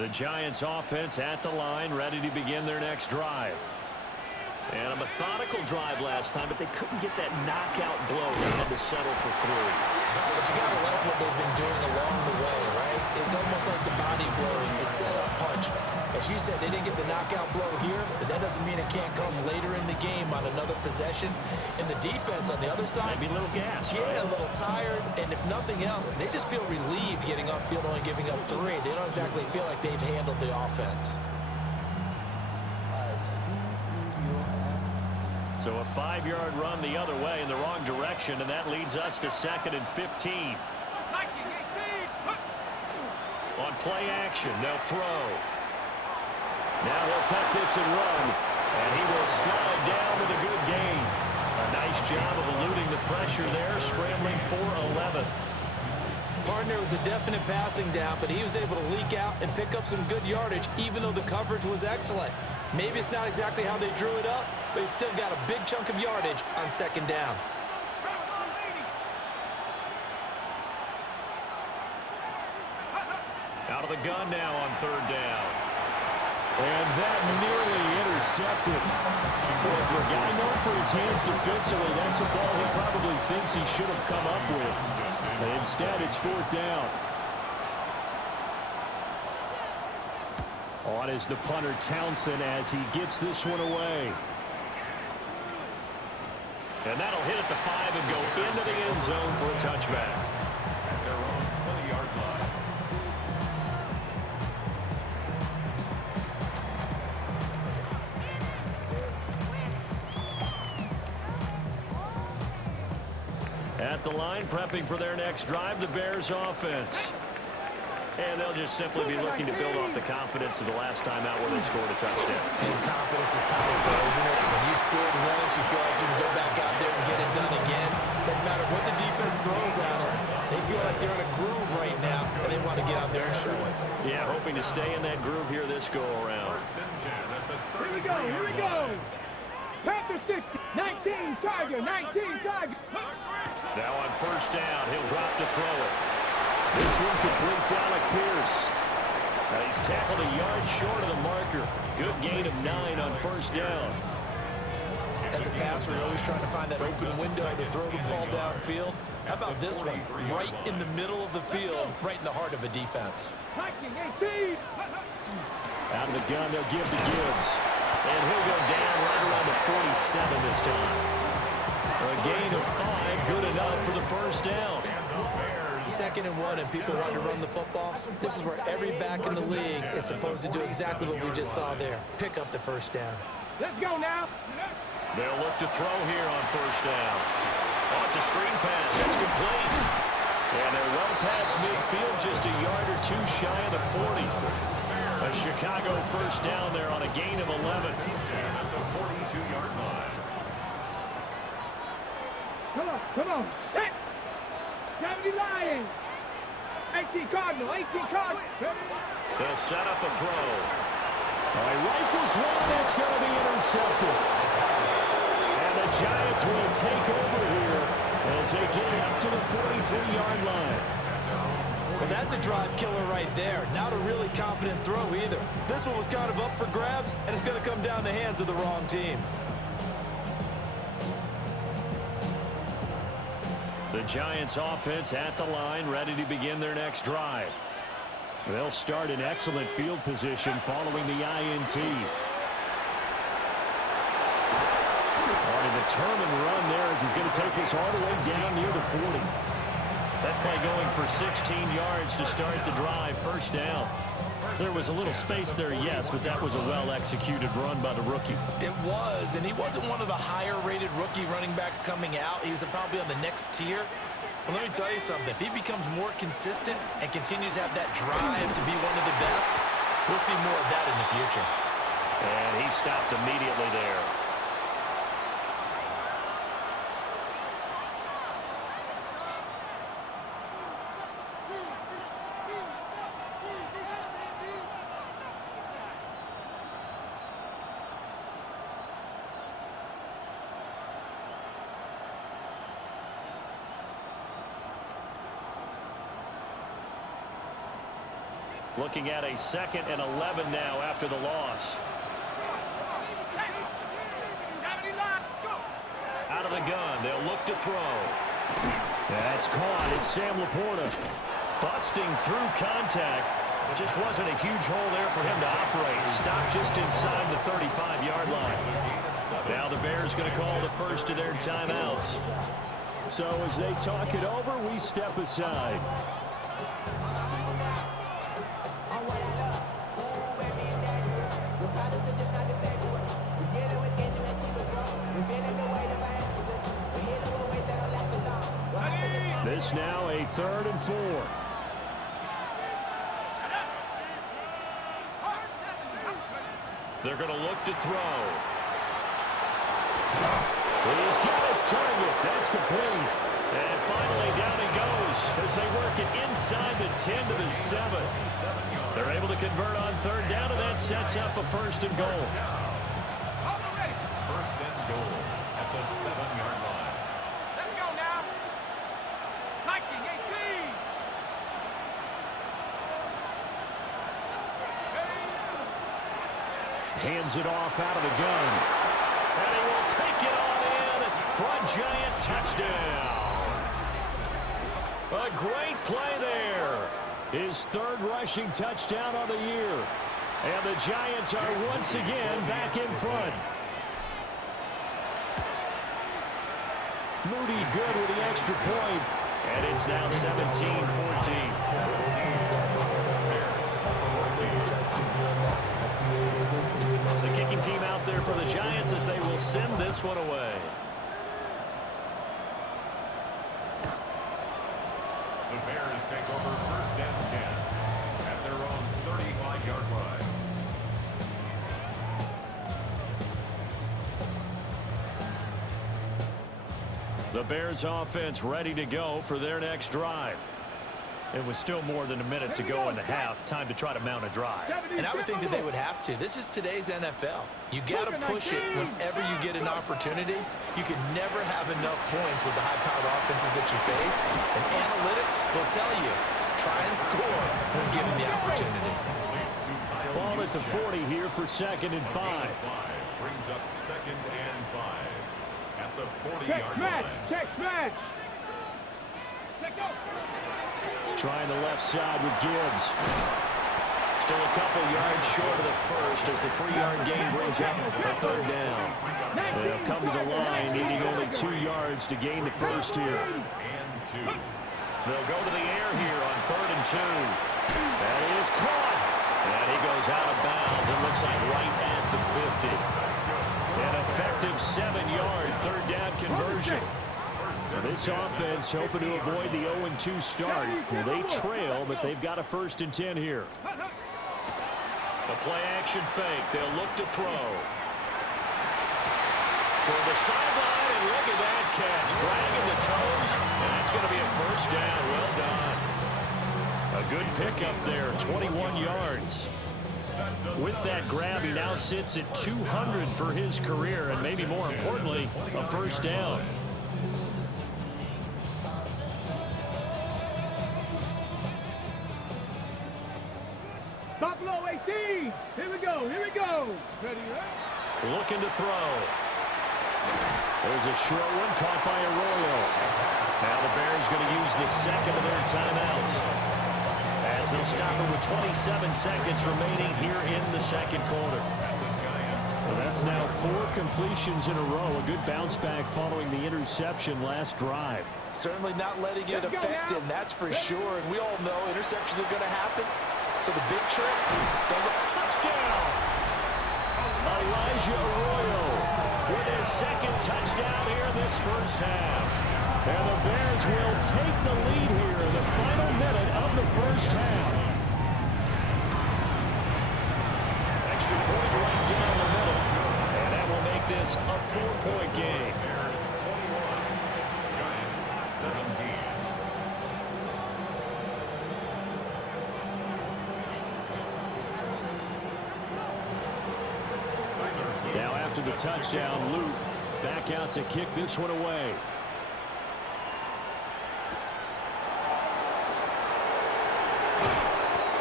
The Giants offense at the line, ready to begin their next drive. And a methodical drive last time, but they couldn't get that knockout blow. They had to settle for 3. But you got to like what they've been doing along the way, right? It's almost like the body blows, the setup punch. As you said, they didn't get the knockout blow here, but that doesn't mean it can't come later in the game on another possession. And the defense on the other side, maybe a little gas, yeah, right? A little tired. And if nothing else, they just feel relieved getting upfield, only giving up 3. They don't exactly feel like they've handled the offense. So a 5-yard run the other way in the wrong direction, and that leads us to 2nd and 15. On play action, they'll throw. Now he'll tuck this and run, and he will slide down with a good gain. A nice job of eluding the pressure there, scrambling for 11. Partner was a definite passing down, but he was able to leak out and pick up some good yardage, even though the coverage was excellent. Maybe it's not exactly how they drew it up, but he still got a big chunk of yardage on 2nd down. Out of the gun now on 3rd down. And that nearly intercepted. Well, for a guy known for his hands defensively, that's a ball he probably thinks he should have come up with. But instead, it's 4th down. On is the punter Townsend as he gets this one away. And that'll hit at the 5 and go into the end zone for a touchback. At their own 20-yard line. At the line, prepping for their next drive, the Bears offense. And they'll just simply be looking to build off the confidence of the last time out where they scored a touchdown. And confidence is powerful, isn't it? When you scored once, you feel like you can go back out there and get it done again. Doesn't matter what the defense throws at them. They feel like they're in a groove right now, and they want to get out there and show it. Yeah, hoping to stay in that groove here this go-around. Here we go, here we go. Panther 60, 19, Tiger, 19, Tiger. Now on 1st down, he'll drop to throw it. This one complete to Alec Pierce. He's tackled a yard short of the marker. Good gain of 9 on 1st down. As a passer, you're always trying to find that open window to throw the ball downfield. How about this one? Right in the middle of the field, right in the heart of a defense. Out of the gun, they'll give to Gibbs. And he'll go down right around the 47 this time. A gain of 5, good enough for the 1st down. 2nd and 1, and people want to run the football. This is where every back in the league is supposed to do exactly what we just saw there. Pick up the 1st down. Let's go now. They'll look to throw here on 1st down. Oh, it's a screen pass. That's complete. And they're well past midfield, just a yard or 2 shy of the 40. A Chicago 1st down there on a gain of 11. At the 42-yard line. Come on. Set. 70 Lions. 18 Cardinal, 18 Cardinal. They'll set up a throw. All right, rifles one, that's going to be intercepted. And the Giants will take over here as they get it up to the 43-yard line. Well, that's a drive killer right there. Not a really confident throw either. This one was kind of up for grabs, and it's going to come down the hands of the wrong team. The Giants offense at the line, ready to begin their next drive. They'll start in excellent field position following the INT. On a determined run there as he's going to take this all the way down near the 40. That play going for 16 yards to start the drive, 1st down. There was a little space there, yes, but that was a well-executed run by the rookie. It was, and he wasn't one of the higher-rated rookie running backs coming out. He's probably on the next tier. But let me tell you something. If he becomes more consistent and continues to have that drive to be one of the best, we'll see more of that in the future. And he stopped immediately there. Looking at a 2nd and 11 now after the loss. Out of the gun, they'll look to throw. That's caught. It's Sam Laporta. Busting through contact. Just wasn't a huge hole there for him to operate. Stopped just inside the 35-yard line. Now the Bears going to call the first of their timeouts. So as they talk it over, we step aside. This now a 3rd and 4. They're going to look to throw. He's got his target. That's complete. And finally down he goes as they work it inside the 10 to the 7. They're able to convert on 3rd down, and that sets up a 1st and goal. 1st and goal at the 7-yard line. Let's go now. Viking 18. Hands it off out of the gun. And he will take it on in for a giant touchdown. A great play there. His 3rd rushing touchdown of the year. And the Giants are once again back in front. Moody good with the extra point. And it's now 17-14. The kicking team out there for the Giants as they will send this one away. The Bears take over 1st and 10 at their own 35-yard line. The Bears offense ready to go for their next drive. It was still more than a minute to go in the half. Time to try to mount a drive. And I would think that they would have to. This is today's NFL. You got to push it whenever you get an opportunity. You can never have enough points with the high-powered offenses that you face. And analytics will tell you, try and score when given the opportunity. Ball at the 40 here for 2nd and 5. Brings up 2nd and 5 at the 40-yard Check smash. line. Check smash. Let go. Trying the left side with Gibbs. Still a couple yards short of the first as the 3-yard gain brings up a 3rd down. They'll come to the line needing only 2 yards to gain the first here. And 2. They'll go to the air here on 3rd and 2. That is caught. And he goes out of bounds. It looks like right at the 50. An effective 7-yard 3rd down conversion. This offense hoping to avoid the 0-2 start. Well, they trail, but they've got a 1st and 10 here. The play-action fake. They'll look to throw. Toward the sideline, and look at that catch. Dragging the toes, and that's going to be a 1st down. Well done. A good pickup there, 21 yards. With that grab, he now sits at 200 for his career, and maybe more importantly, a 1st down. Buffalo 18. Here we go. Here we go. Ready, right? Looking to throw. There's a short one caught by Arroyo. Now the Bears going to use the 2nd of their timeouts as they'll stop it with 27 seconds remaining here in the 2nd quarter. Well, that's now 4 completions in a row. A good bounce back following the interception last drive. Certainly not letting it affect him, that's for sure. And we all know interceptions are going to happen. So the big trick, Touchdown! Elijah Arroyo with his 2nd touchdown here this 1st half. And the Bears will take the lead here in the final minute of the 1st half. Extra point right down the middle. And that will make this a 4-point game. Bears 21, Giants 17. Now after the touchdown, Luke back out to kick this one away.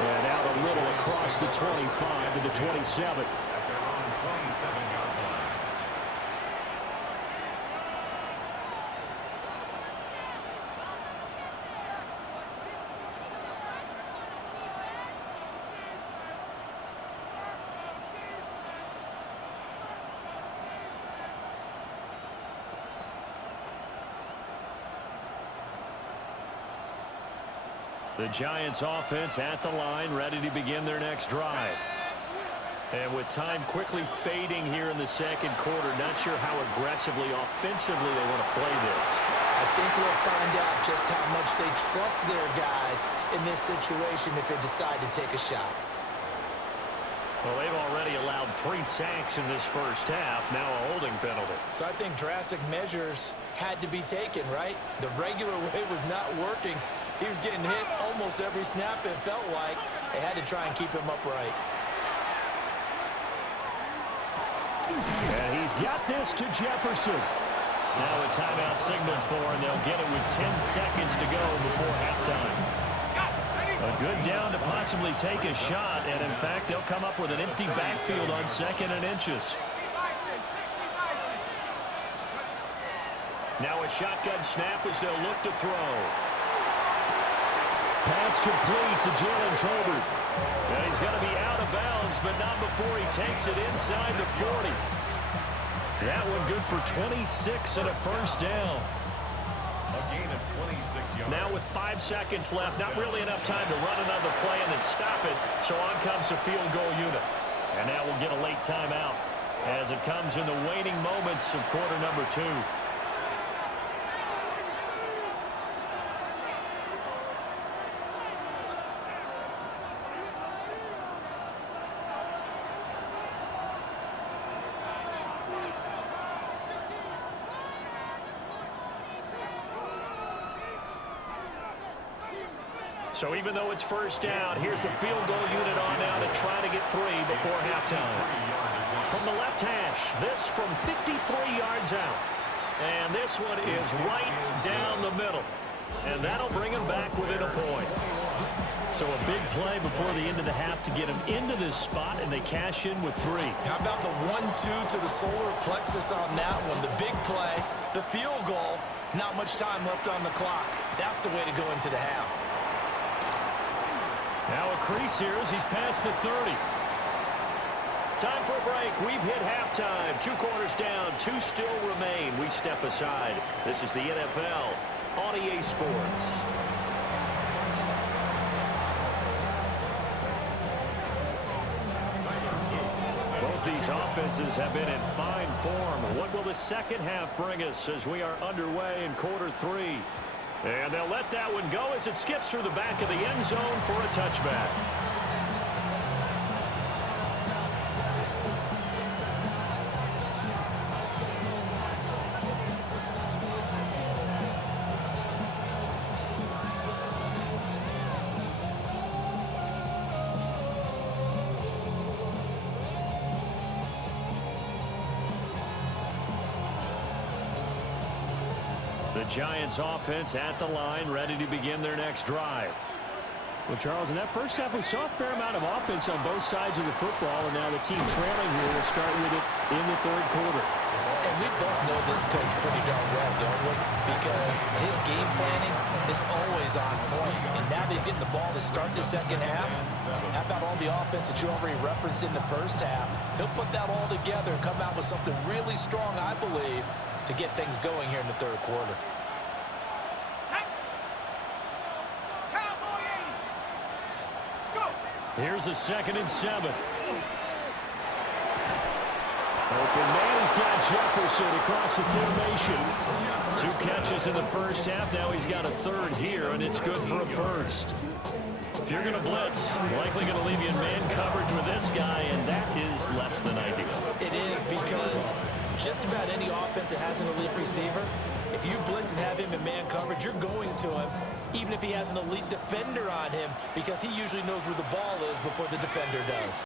And out a little across the 25 to the 27. At their own 27-yard line. The Giants offense at the line, ready to begin their next drive. And with time quickly fading here in the second quarter, not sure how aggressively, offensively they want to play this. I think we'll find out just how much they trust their guys in this situation if they decide to take a shot. Well, they've already allowed 3 sacks in this first half, now a holding penalty. So I think drastic measures had to be taken, right? The regular way was not working. He was getting hit almost every snap, it felt like. They had to try and keep him upright. And he's got this to Jefferson. Now a timeout signaled for, and they'll get it with 10 seconds to go before halftime. A good down to possibly take a shot, and in fact, they'll come up with an empty backfield on 2nd and inches. Now a shotgun snap as they'll look to throw. Pass complete to Jalen Tolbert. And he's going to be out of bounds, but not before he takes it inside the 40. That one good for 26 and a first down. A gain of 26 yards. Now with 5 seconds left, not really enough time to run another play and then stop it. So on comes the field goal unit. And now we'll get a late timeout as it comes in the waning moments of quarter number 2. So even though it's first down, here's the field goal unit on now to try to get 3 before halftime. From the left hash, this from 53 yards out. And this one is right down the middle. And that'll bring him back within a point. So a big play before the end of the half to get him into this spot, and they cash in with 3. How about the 1-2 to the solar plexus on that one? The big play, the field goal, not much time left on the clock. That's the way to go into the half. Now a crease here as he's past the 30. Time for a break. We've hit halftime. 2 quarters down, 2 still remain. We step aside. This is the NFL on EA Sports. Both these offenses have been in fine form. What will the second half bring us as we are underway in quarter 3? And they'll let that one go as it skips through the back of the end zone for a touchback. The Giants offense at the line, ready to begin their next drive. Well, Charles, in that first half, we saw a fair amount of offense on both sides of the football, and now the team trailing here will start with it in the third quarter. And we both know this coach pretty darn well, don't we? Because his game planning is always on point. And now that he's getting the ball to start the second half, how about all the offense that you already referenced in the first half? He'll put that all together and come out with something really strong, I believe, to get things going here in the third quarter. Here's a 2nd and 7. Open man, he's got Jefferson across the formation. 2 catches in the first half. Now he's got a 3rd here, and it's good for a first. If you're going to blitz, likely going to leave you in man coverage with this guy, and that is less than ideal. It is, because just about any offense that has an elite receiver, if you blitz and have him in man coverage, you're going to him, even if he has an elite defender on him, because he usually knows where the ball is before the defender does.